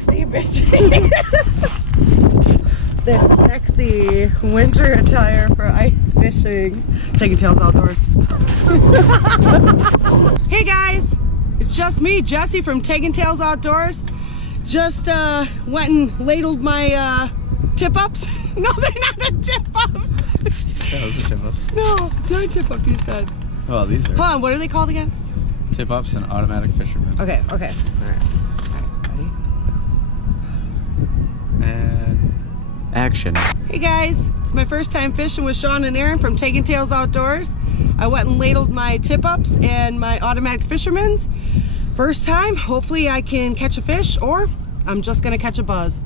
sexy bitches. This sexy winter attire for ice fishing. Taking Tails Outdoors. Hey guys, it's just me, Jessie from Taking Tails Outdoors. Just went and ladled my tip-ups. No, they're not a tip-up. Yeah, those are tip-ups. No, it's not a tip-up, you said. Well, these are. Hold on, what are they called again? Tip-ups and automatic fishermen. Okay, okay. Alright, ready? And action. Hey guys, it's my first time fishing with Sean and Aaron from Taking Tails Outdoors. I went and ladled my tip-ups and my automatic fishermen's. First time, hopefully I can catch a fish, or I'm just gonna catch a buzz.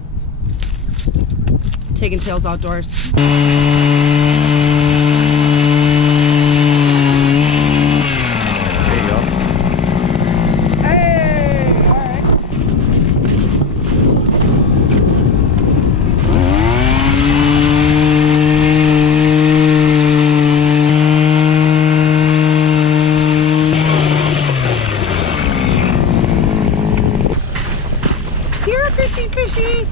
Taking Tails Outdoors. Fishy.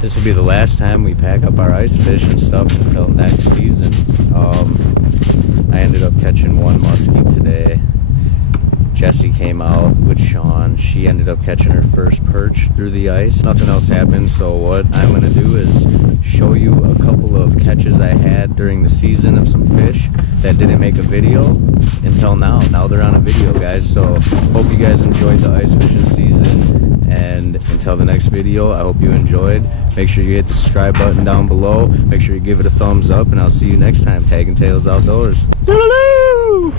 This will be the last time we pack up our ice fish and stuff until next season. I ended up catching one muskie today. Jessie came out with Sean. She ended up catching her first perch through the ice. Nothing else happened, so what I'm going to do is show you a couple of catches I had during the season of some fish that didn't make a video until now. Now they're on a video, guys, so hope you guys enjoyed the ice fishing season, and until the next video, I hope you enjoyed. Make sure you hit the subscribe button down below. Make sure you give it a thumbs up, and I'll see you next time. Taking Tails Outdoors. Doodaloo!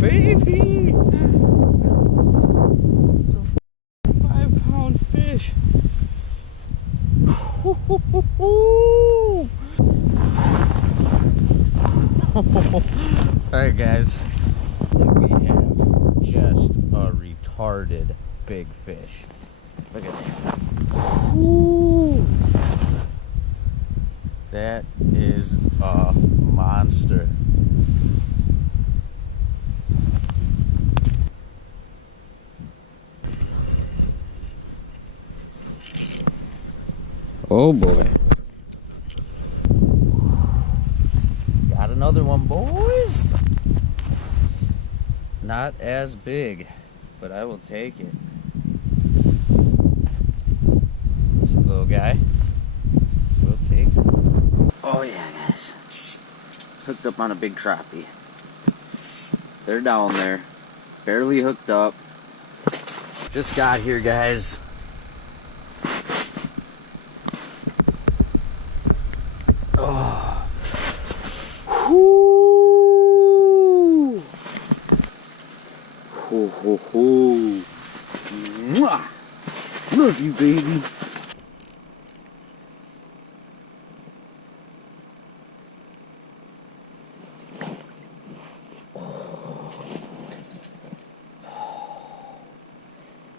Baby! It's a 5-pound fish. Alright guys, we have just a retarded big fish. Look at that. Woo. That is a monster. Oh boy. Got another one, boys. Not as big, but I will take it. This little guy. We'll take it. Oh yeah, guys. Hooked up on a big crappie. They're down there. Barely hooked up. Just got here, guys. Oh. Whoo. Ho ho ho. Mwah. Love you, baby.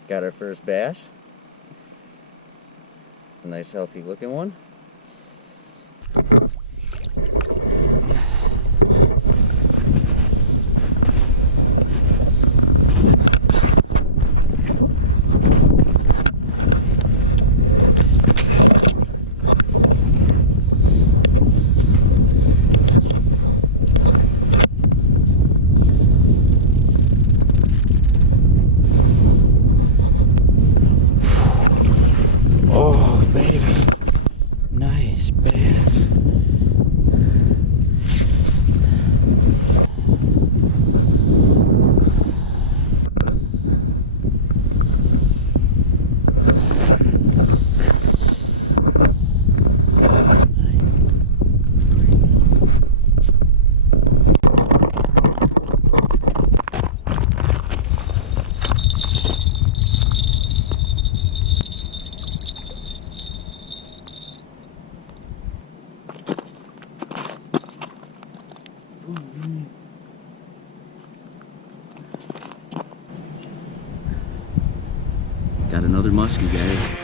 Got our first bass. A nice healthy looking one. Oh, baby. Nice bass. Got another muskie, guys.